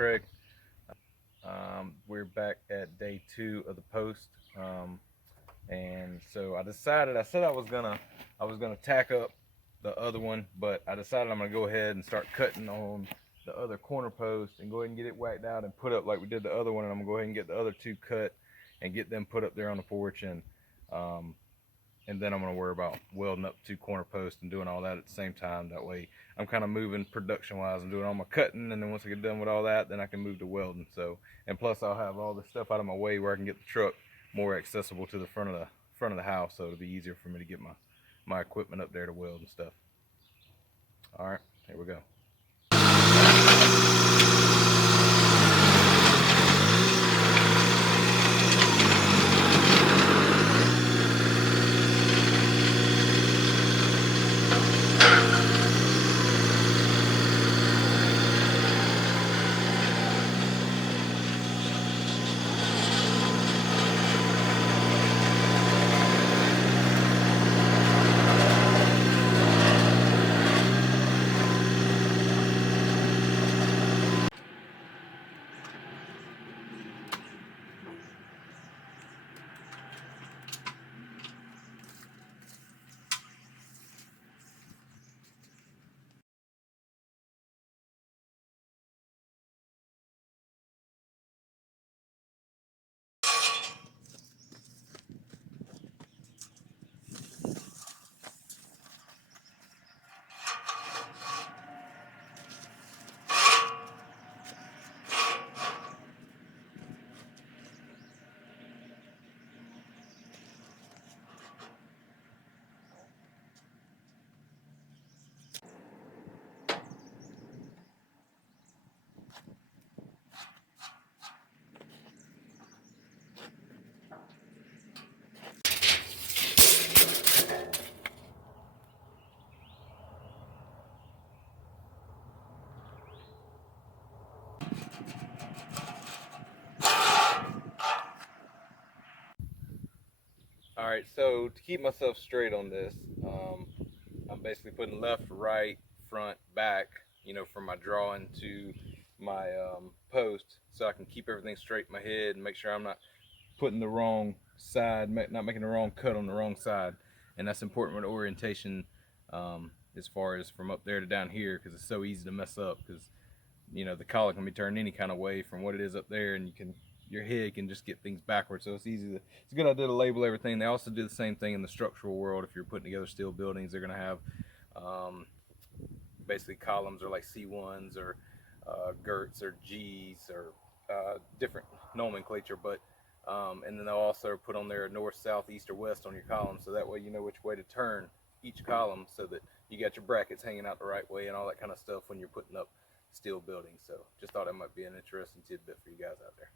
Craig. We're back at day 2 of the post, and so I said I was gonna tack up the other one, but I decided I'm gonna go ahead and start cutting on the other corner post and go ahead and get it whacked out and put up like we did the other one. And I'm gonna go ahead and get the other two cut and get them put up there on the porch, um, and then I'm gonna worry about welding up 2 corner posts and doing all that at the same time. That way, I'm kind of moving production wise and doing all my cutting, and then once I get done with all that, then I can move to welding. So, and plus I'll have all the stuff out of my way where I can get the truck more accessible to the front of the house, so it'll be easier for me to get my equipment up there to weld and stuff. All right, here we go. All right, so to keep myself straight on this, I'm basically putting left, right, front, back, from my drawing to my post, so I can keep everything straight in my head and make sure I'm not putting the wrong side, not making the wrong cut on the wrong side. And that's important with orientation, as far as from up there to down here, because it's so easy to mess up, because the collar can be turned any kind of way from what it is up there, and your head can just get things backwards. So it's a good idea to label everything. They also do the same thing in the structural world. If you're putting together steel buildings, they're going to have basically columns are like C1s or girts or Gs or different nomenclature, but and then they'll also put on there north, south, east, or west on your column, so that way you know which way to turn each column, so that you got your brackets hanging out the right way and all that kind of stuff when you're putting up steel buildings. So just thought it might be an interesting tidbit for you guys out there.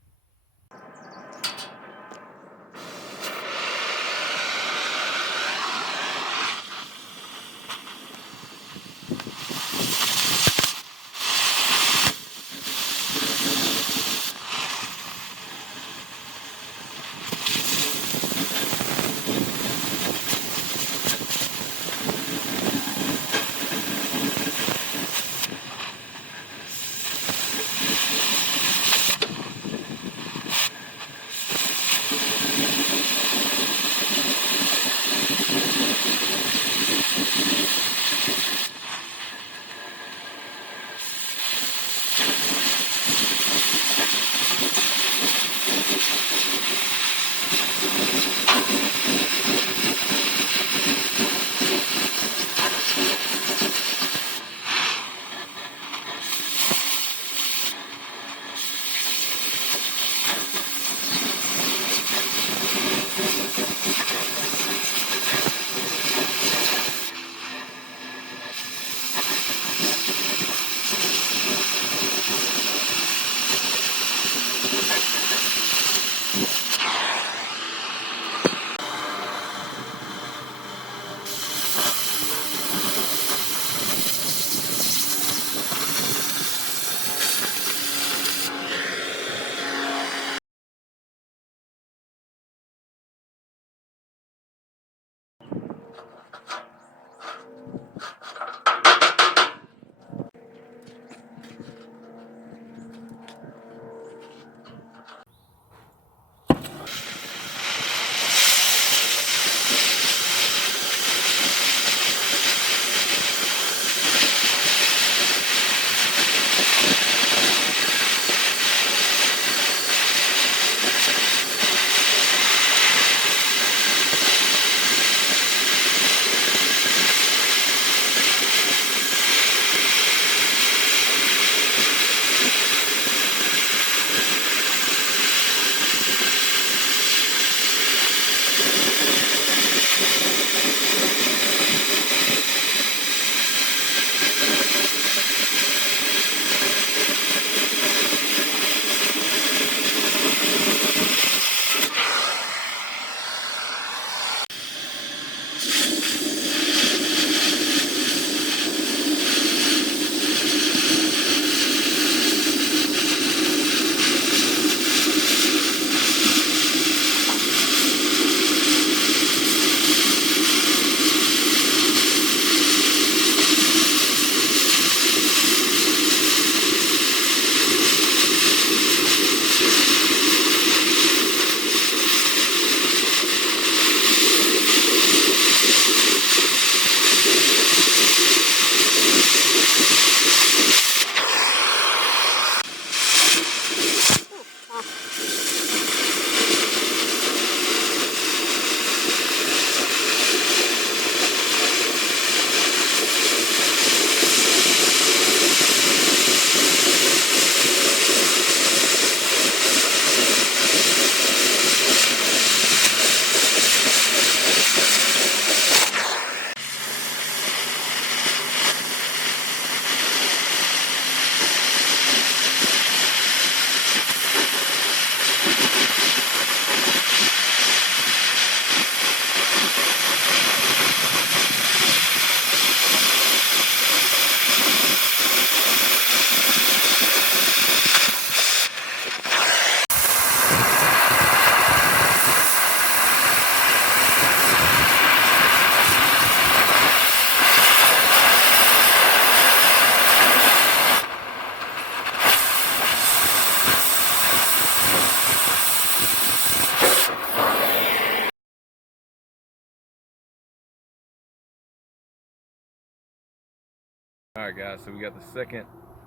Alright guys, so we got the second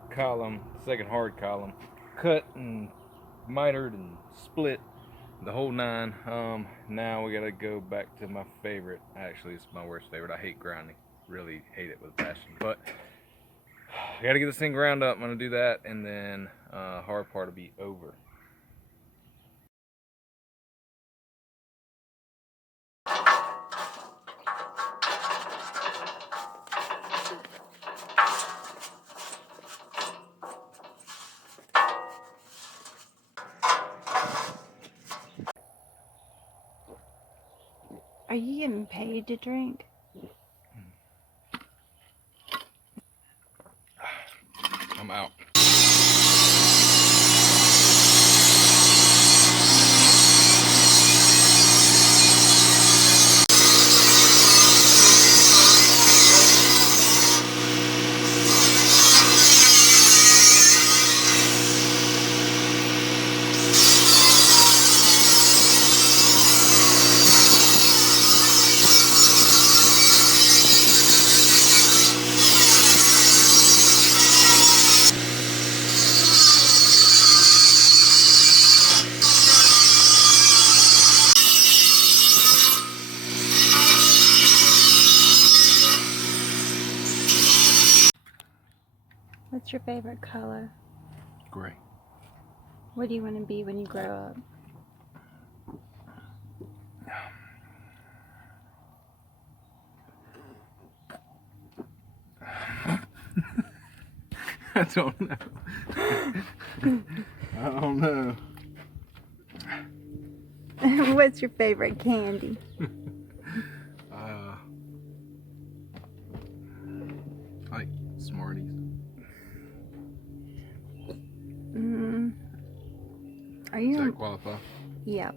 column, second hard column, cut and mitered and split, the whole nine. Now we gotta go back to my favorite. Actually, it's my worst favorite. I hate grinding. Really hate it with a passion. But I gotta get this thing ground up. I'm gonna do that, and then hard part will be over. Are you getting paid to drink? I'm out. What's your favorite color? Gray. What do you want to be when you grow up? I don't know. I don't know. What's your favorite candy? Like Smarties. Are you? Does that qualify? Yep.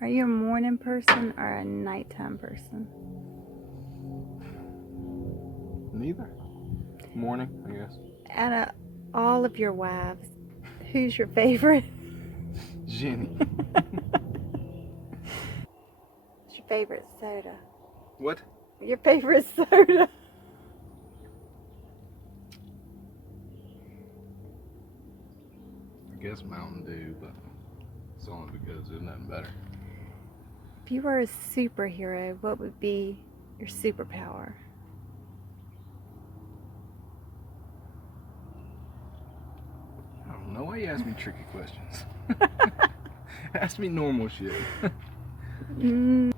Are you a morning person or a nighttime person? Neither. Morning, I guess. Out of all of your wives, who's your favorite? Jenny. What's your favorite soda? What? Your favorite soda? I guess Mountain Dew, but it's only because there's nothing better. If you were a superhero, what would be your superpower? I don't know why you ask me tricky questions. Ask me normal shit. No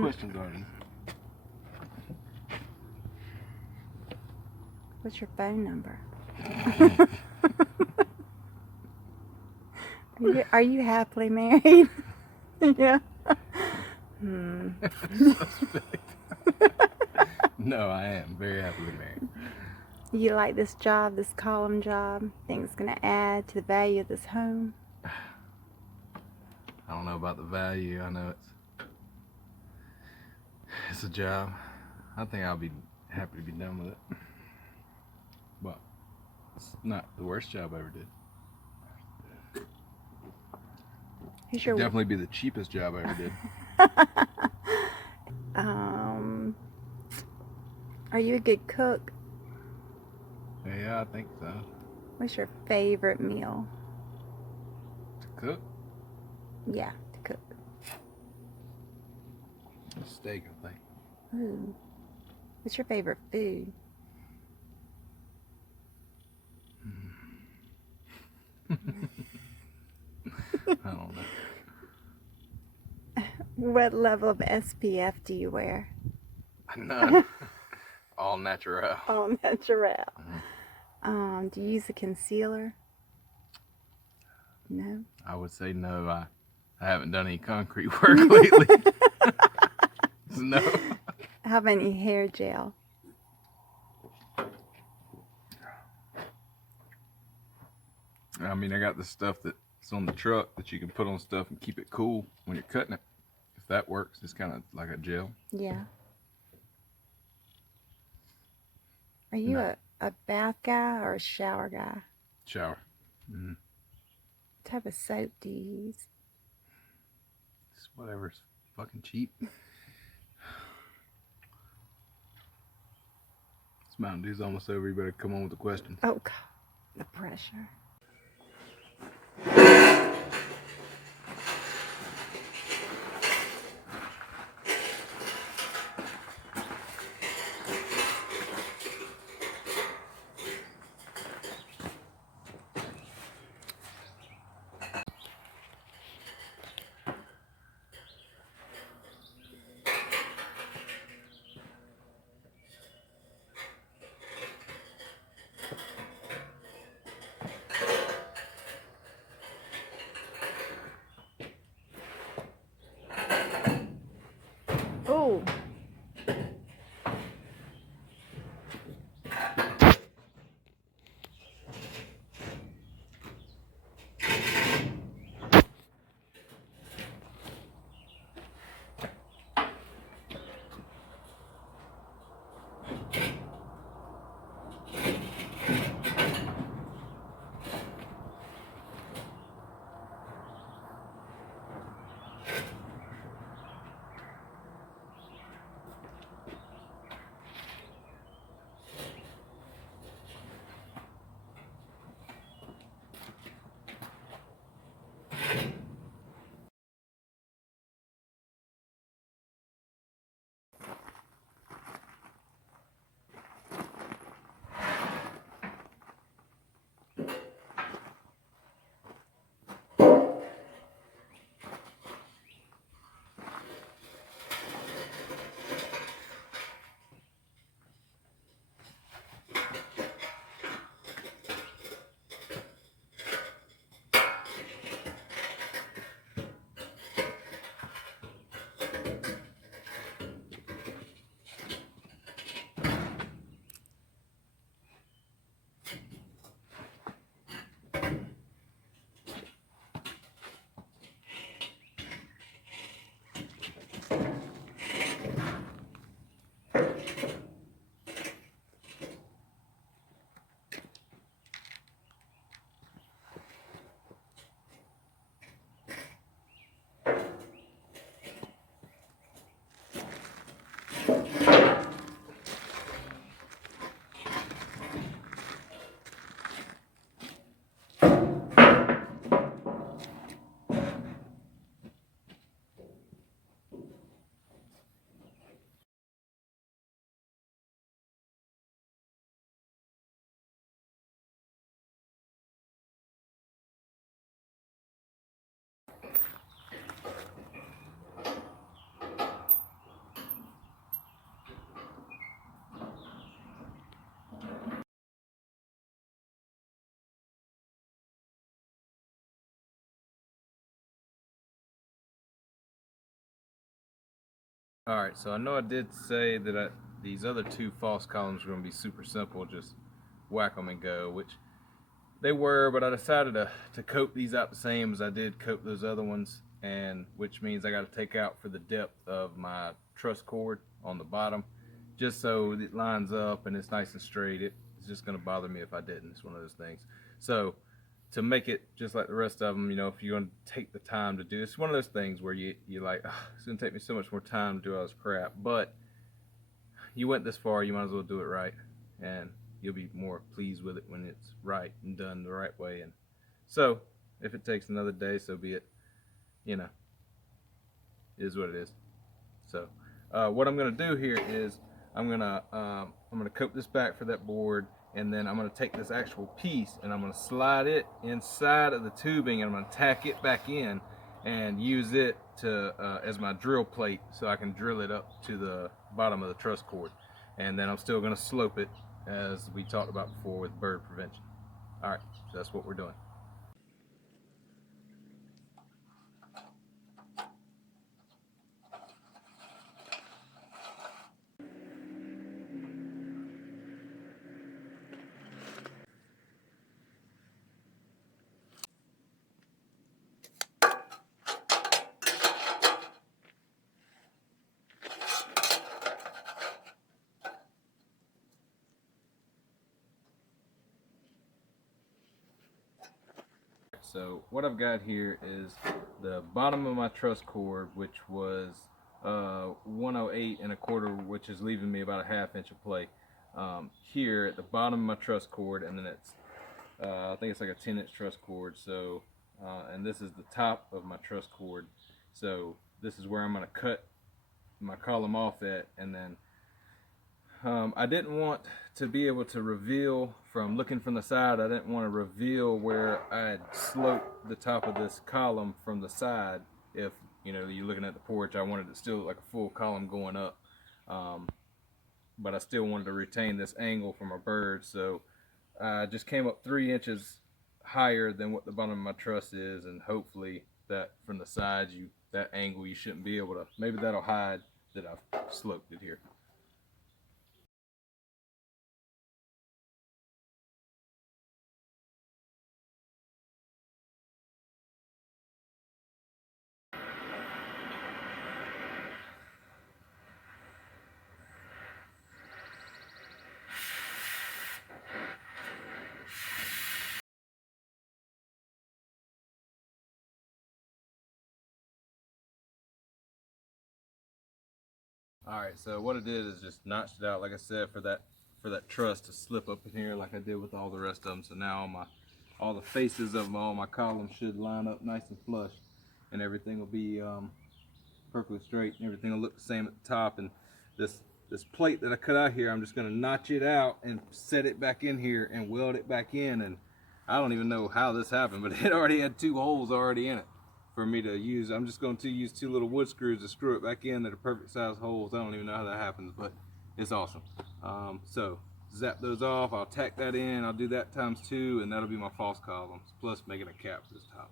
questions are easy. What's your phone number? Are you happily married? Yeah. Suspect. No, I am very happily married. You like this job, this column job? Think it's going to add to the value of this home? I don't know about the value. I know it's a job. I think I'll be happy to be done with it. But it's not the worst job I ever did. It'd definitely be the cheapest job I ever did. Are you a good cook? Yeah, I think so. What's your favorite meal? To cook? Yeah, to cook. Steak, I think. Ooh. What's your favorite food? I don't know. What level of SPF do you wear? None. All natural. All natural. Do you use a concealer? No? I would say no. I haven't done any concrete work lately. No. How about any hair gel? I mean, I got the stuff that's on the truck that you can put on stuff and keep it cool when you're cutting it. If that works, it's kind of like a gel. Yeah. Are you a bath guy or a shower guy? Shower. Mm-hmm. What type of soap do you use? It's whatever's fucking cheap. It's This Mountain Dew's almost over. You better come on with the questions. Oh, God, the pressure. Oh. All right, so I know I did say that these other two false columns were going to be super simple, just whack them and go, which they were, but I decided to coat these out the same as I did coat those other ones, and which means I got to take out for the depth of my truss cord on the bottom, just so it lines up and it's nice and straight. It's just going to bother me if I didn't. It's one of those things. So to make it just like the rest of them, if you're going to take the time to do it's one of those things where you're like, oh, it's going to take me so much more time to do all this crap, but you went this far, you might as well do it right, and you'll be more pleased with it when it's right and done the right way. And so if it takes another day, so be it. It is what it is. So what I'm going to do here is I'm going to coat this back for that board, and then I'm going to take this actual piece and I'm going to slide it inside of the tubing, and I'm going to tack it back in and use it to as my drill plate, so I can drill it up to the bottom of the truss cord. And then I'm still going to slope it as we talked about before with bird prevention. All right, so that's what we're doing. So what I've got here is the bottom of my truss cord, which was 108 1/4, which is leaving me about a 1/2 inch of play. here at the bottom of my truss cord, and then it's I think it's like a 10-inch truss cord. So and this is the top of my truss cord. So this is where I'm going to cut my column off at, and then I didn't want to be able to reveal from looking from the side. I didn't want to reveal where I had sloped the top of this column from the side. If you know you're looking at the porch, I wanted it still like a full column going up, but I still wanted to retain this angle from a bird. So I just came up 3 inches higher than what the bottom of my truss is, and hopefully that from the sides, that angle you shouldn't be able to. Maybe that'll hide that I've sloped it here. All right, so what I did is just notched it out, like I said, for that truss to slip up in here, like I did with all the rest of them. So now all the faces of all my columns should line up nice and flush, and everything will be perfectly straight, and everything will look the same at the top. And this plate that I cut out here, I'm just gonna notch it out and set it back in here and weld it back in. And I don't even know how this happened, but it already had 2 holes already in it for me to use. I'm just going to use 2 little wood screws to screw it back in that are perfect size holes. I don't even know how that happens, but it's awesome. So zap those off. I'll tack that in. I'll do that times 2, and that'll be my false columns, plus making a cap for this top.